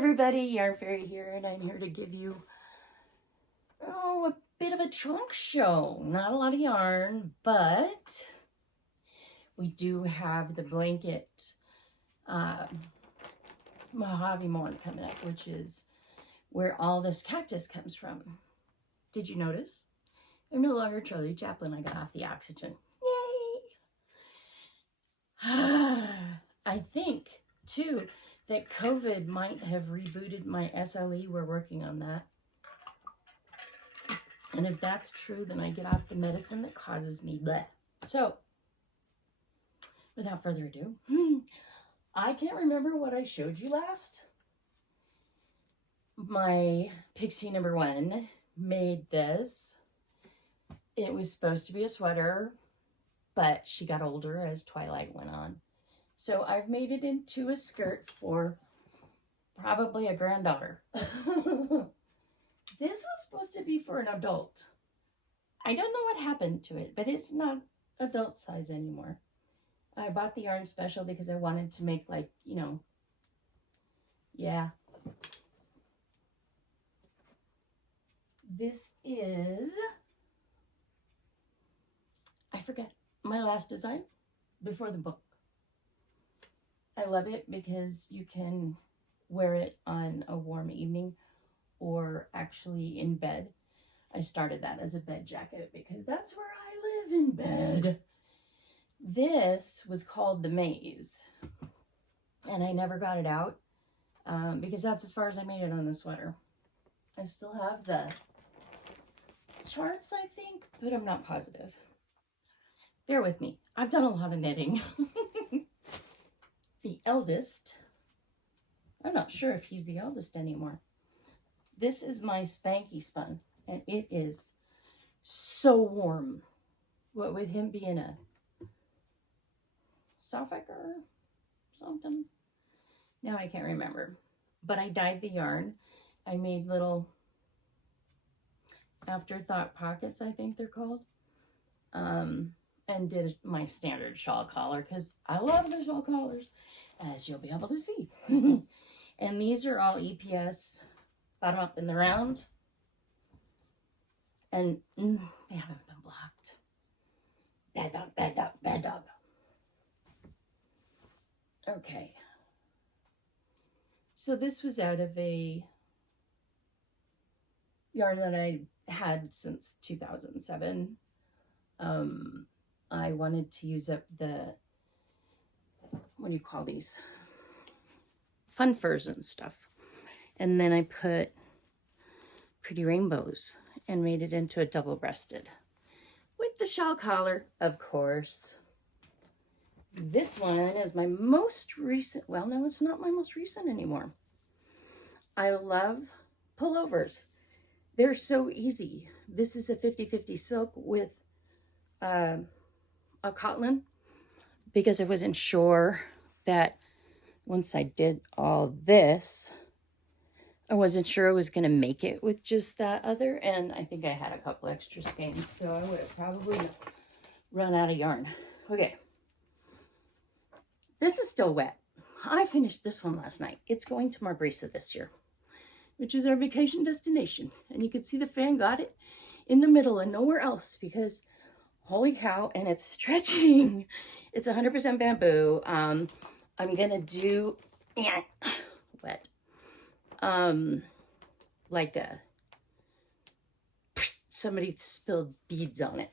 everybody, Yarn Fairy here, and I'm here to give you, a bit of a trunk show. Not a lot of yarn, but we do have the blanket Mojave Morn coming up, which is where all this cactus comes from. Did you notice? I'm no longer Charlie Chaplin. I got off the oxygen. Yay! I think, too, that COVID might have rebooted my SLE. We're working on that. And if that's true, then I get off the medicine that causes me bleh. So, without further ado, I can't remember what I showed you last. My pixie number 1 made this. It was supposed to be a sweater, but she got older as twilight went on. So I've made it into a skirt for probably a granddaughter. This was supposed to be for an adult. I don't know what happened to it, but it's not adult size anymore. I bought the yarn special because I wanted to make, like, yeah. This is, I forget, my last design before the book. I love it because you can wear it on a warm evening or actually in bed. I started that as a bed jacket because that's where I live, in bed. This was called the Maze, and I never got it out because that's as far as I made it on the sweater. I still have the charts, I think, but I'm not positive. Bear with me. I've done a lot of knitting. The eldest, I'm not sure if he's the eldest anymore. This is my Spanky Spun, and it is so warm. What with him being a Suffolker or something. Now I can't remember. But I dyed the yarn. I made little afterthought pockets, I think they're called. And did my standard shawl collar because I love the shawl collars, as you'll be able to see. And these are all EPS, bottom up in the round. And they haven't been blocked. Bad dog, bad dog, bad dog. Okay. So this was out of a yarn that I had since 2007. I wanted to use up the, what do you call these? Fun furs and stuff. And then I put pretty rainbows and made it into a double-breasted with the shawl collar, of course. This one is my most recent, well, no, it's not my most recent anymore. I love pullovers. They're so easy. This is a 50-50 silk with a cotton because I wasn't sure that once I did all this, I wasn't sure I was going to make it with just that other, and I think I had a couple extra skeins, so I would have probably run out of yarn. Okay. This is still wet. I finished this one last night. It's going to Marbrisa this year, which is our vacation destination, and you can see the fan got it in the middle and nowhere else because holy cow, and it's stretching. It's 100% bamboo. I'm gonna do wet, like somebody spilled beads on it.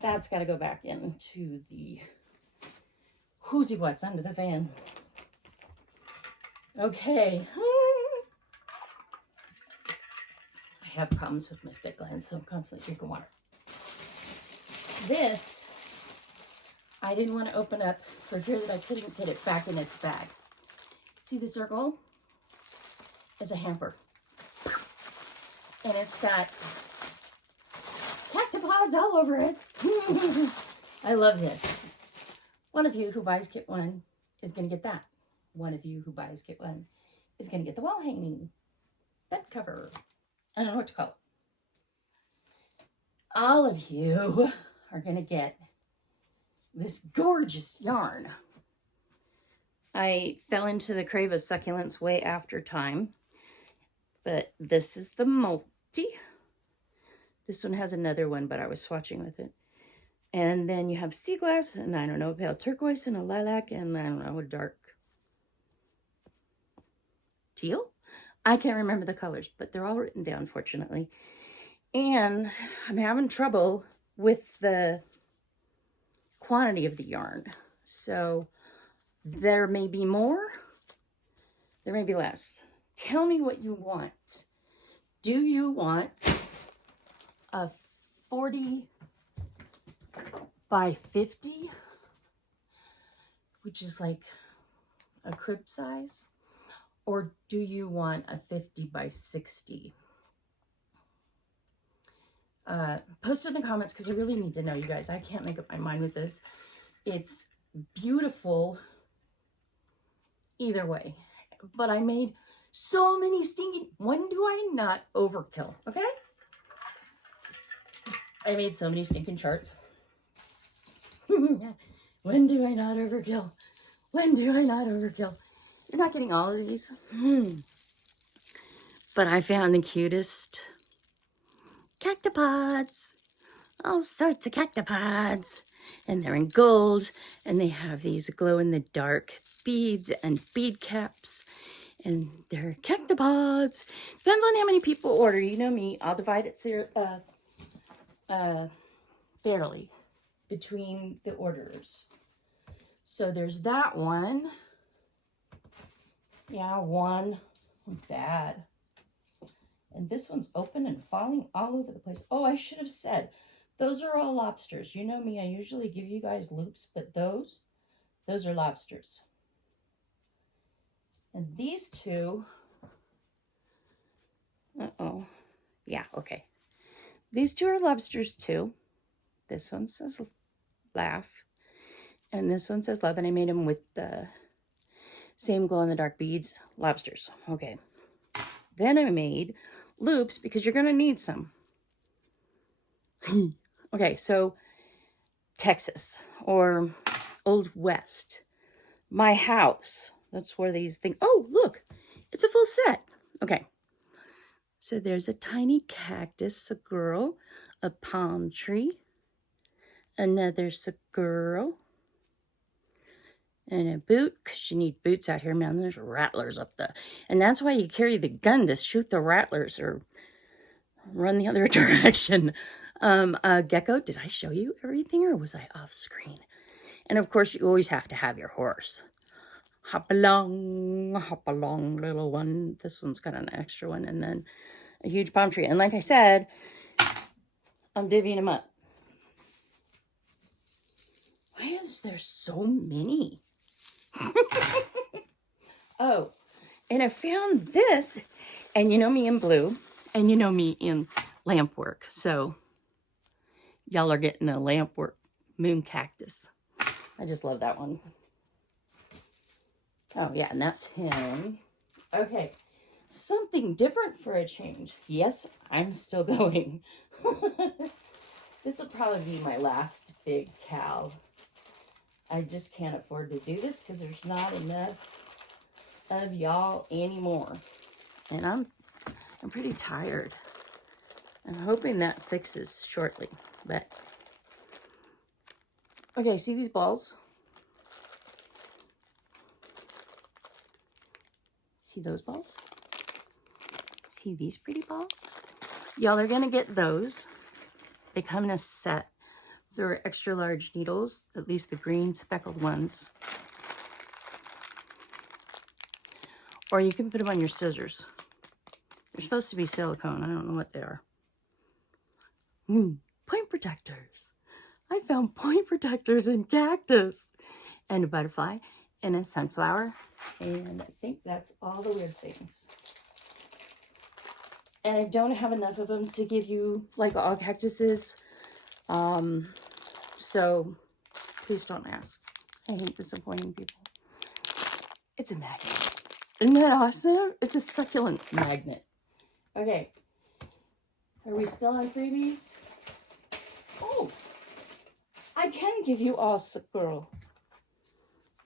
That's got to go back into the whoozy what's under the fan. Okay. I have problems with my spit glands, so I'm constantly drinking water. This, I didn't want to open up for fear that I couldn't get it back in its bag. See the circle? It's a hamper. And it's got cactopods all over it. I love this. One of you who buys kit 1 is going to get that. One of you who buys kit 1 is going to get the wall hanging bed cover. I don't know what to call it. All of you are going to get this gorgeous yarn I fell into the crave of succulents way after time. But this is the multi. This one has another one, but I was swatching with it. And then you have sea glass, and I don't know, pale turquoise, and a lilac, and I don't know, a dark teal. I can't remember the colors, but they're all written down, fortunately. And I'm having trouble with the quantity of the yarn. So there may be more, there may be less. Tell me what you want. Do you want a 40 by 50, which is like a crib size? Or do you want a 50 by 60? Post it in the comments because I really need to know, you guys. I can't make up my mind with this. It's beautiful either way. But I made so many stinking... When do I not overkill? Okay? I made so many stinking charts. When do I not overkill? When do I not overkill? You're not getting all of these. But I found the cutest cactopods. All sorts of cactopods. And they're in gold. And they have these glow-in-the-dark beads and bead caps. And they're cactopods. Depends on how many people order. You know me. I'll divide it fairly between the orders. So there's that one. Yeah, one. Bad. And this one's open and falling all over the place. Oh, I should have said, those are all lobsters. You know me, I usually give you guys loops, but those are lobsters. And these two, yeah, okay. These two are lobsters too. This one says laugh, and this one says love, and I made them with the same glow-in-the-dark beads, lobsters. Okay. Then I made loops because you're going to need some. Okay, so Texas or Old West, my house. That's where these things... Oh, look, it's a full set. Okay, so there's a tiny cactus, a girl, a palm tree, another squirrel, and a boot, because you need boots out here, man. There's rattlers up there. And that's why you carry the gun, to shoot the rattlers or run the other direction. A gecko. Did I show you everything, or was I off screen? And of course, you always have to have your horse. Hop along, little one. This one's got an extra one. And then a huge palm tree. And like I said, I'm divvying them up. Why is there so many? Oh, and I found this, and you know me in blue, and you know me in lamp work, so y'all are getting a lamp work moon cactus. I just love that one. Oh yeah, and that's him. Okay, something different for a change. Yes, I'm still going. This will probably be my last big cow. I just can't afford to do this because there's not enough of y'all anymore. And I'm pretty tired. I'm hoping that fixes shortly. But okay, see these balls? See those balls? See these pretty balls? Y'all are gonna get those. They come in a set. They're extra large needles, at least the green speckled ones. Or you can put them on your scissors. They're supposed to be silicone. I don't know what they are. Point protectors. I found point protectors in cactus. And a butterfly and a sunflower. And I think that's all the weird things. And I don't have enough of them to give you like all cactuses. So please don't ask. I hate disappointing people. It's a magnet. Isn't that awesome? It's a succulent magnet. Okay. Are we still on freebies? I can give you all squirrel.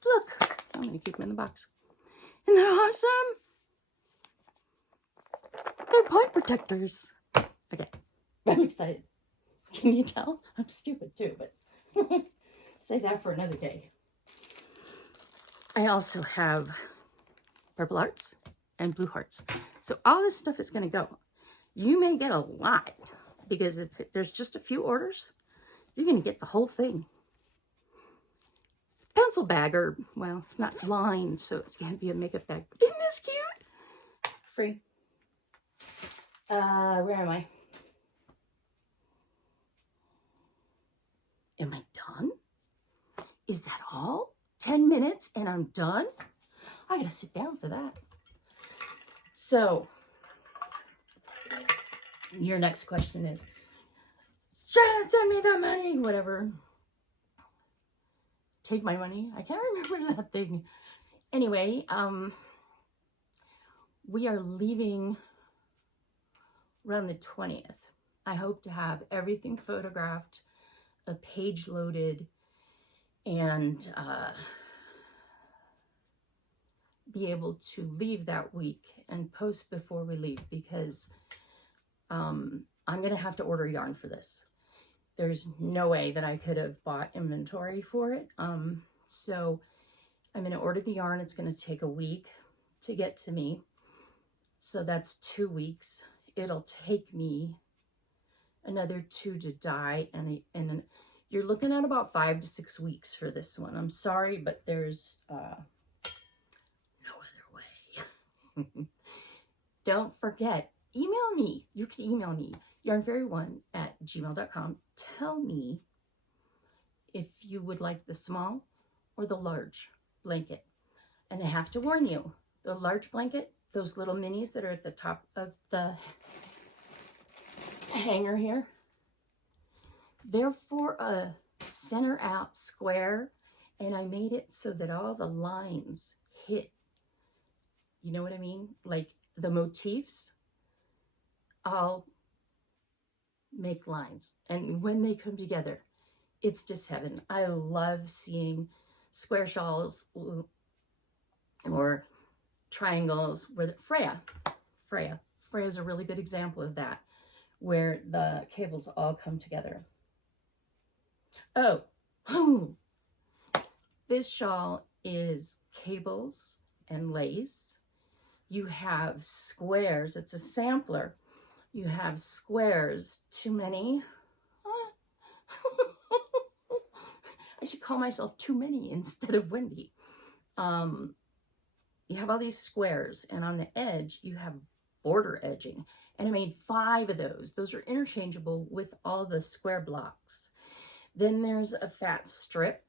Look, I'm going to keep them in the box. Isn't that awesome? They're point protectors. Okay, I'm excited. Can you tell? I'm stupid too, but save that for another day. I also have purple hearts and blue hearts. So all this stuff is going to go. You may get a lot because if there's just a few orders, you're going to get the whole thing. Pencil bag, or, well, it's not lined, so it's going to be a makeup bag. Isn't this cute? Free. Where am I? Am I done? Is that all? 10 minutes and I'm done? I gotta sit down for that. So, your next question is, send me the money, whatever. Take my money. I can't remember that thing. Anyway, we are leaving around the 20th. I hope to have everything photographed, a page loaded, and be able to leave that week and post before we leave, because I'm going to have to order yarn for this. There's no way that I could have bought inventory for it. So I'm going to order the yarn. It's going to take a week to get to me. So that's 2 weeks. It'll take me another 2 to dye. And you're looking at about 5 to 6 weeks for this one. I'm sorry, but there's no other way. Don't forget, email me. You can email me, yarnfairy1@gmail.com. Tell me if you would like the small or the large blanket. And I have to warn you, the large blanket, those little minis that are at the top of the hanger here, they're for a center out square, and I made it so that all the lines hit. You know what I mean? Like the motifs all make lines, and when they come together, it's just heaven. I love seeing square shawls or triangles where Freya is a really good example of that, where the cables all come together. Oh, this shawl is cables and lace. You have squares. It's a sampler. You have squares, too many. I should call myself Too Many instead of Wendy. You have all these squares, and on the edge, you have border edging. And I made 5 of those. Those are interchangeable with all the square blocks. Then there's a fat strip,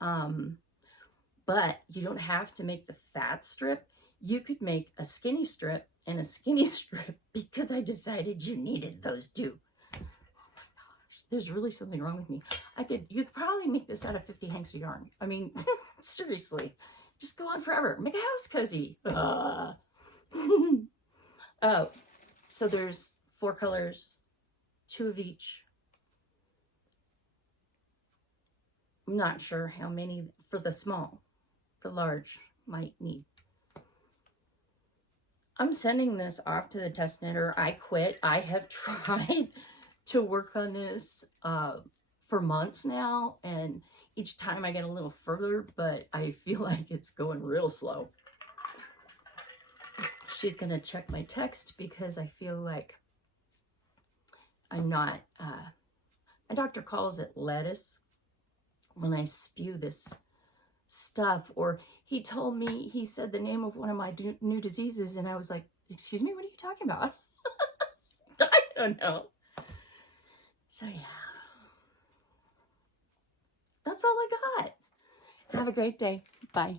but you don't have to make the fat strip. You could make a skinny strip and a skinny strip, because I decided you needed those too. Oh my gosh, there's really something wrong with me. You could probably make this out of 50 hanks of yarn. I mean, seriously, just go on forever. Make a house cozy. Oh, so there's 4 colors, 2 of each. I'm not sure how many for the small. The large might need. I'm sending this off to the test knitter. I quit. I have tried to work on this for months now, and each time I get a little further, but I feel like it's going real slow. She's going to check my text because I feel like I'm not, my doctor calls it lettuce when I spew this stuff. Or he told me, he said the name of one of my new diseases, and I was like, excuse me, what are you talking about? I don't know. So yeah, that's all I got. Have a great day. Bye.